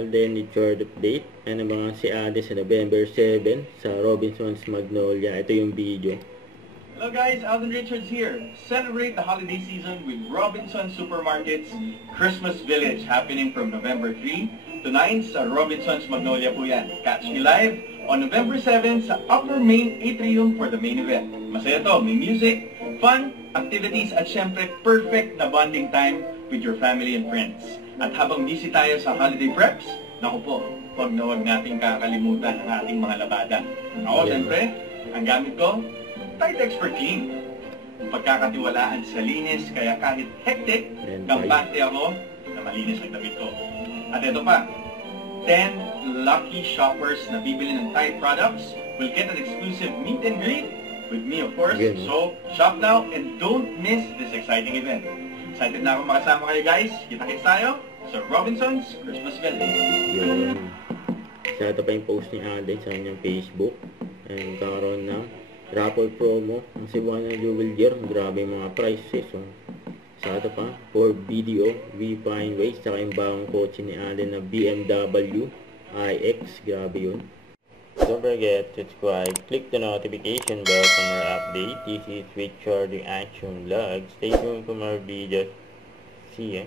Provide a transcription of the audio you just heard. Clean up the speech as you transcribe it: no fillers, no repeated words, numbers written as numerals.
holiday and Richard update. Ano mga si Ade sa November 7 sa Robinson's Magnolia. Ito yung video. Hello guys, Alden Richards here. Celebrate the holiday season with Robinsons Supermarket's Christmas Village happening from November 3 to 9 sa Robinson's Magnolia po yan. Catch me live on November 7 sa Upper Main Atrium for the main event. Masaya to, may music, fun, activities at syempre perfect na bonding time with your family and friends. At habang busy tayo sa holiday preps, naku po, huwag na huwag nating kakalimutan ang ating mga labada. Ako, syempre, ang gamit ko, Tide Expert Clean. Pagkakatiwalaan sa linis, kaya kahit hectic, kampante ako na malinis ang damit ko. At ito pa, 10 lucky shoppers na bibili ng Tide products will get an exclusive meet and greet with me, of course. So, shop now and don't miss this exciting event. Excited na akong makasama kayo guys. Kita-kits tayo sa Robinson's Christmas Village. Yun. Sa ito pa yung post ni Ade sa kanyang Facebook. And karoon na raffle promo ang Cebuana Juwelier. Grabe yung mga prices. So, sa ito pa, for video, V-Fine Ways. Saka yung bagong kotse ni Ade na BMW iX. Grabe yun. Don't forget to subscribe, click the notification bell for more updates. This is Richard the Action Vlog. Stay tuned for more videos. See ya.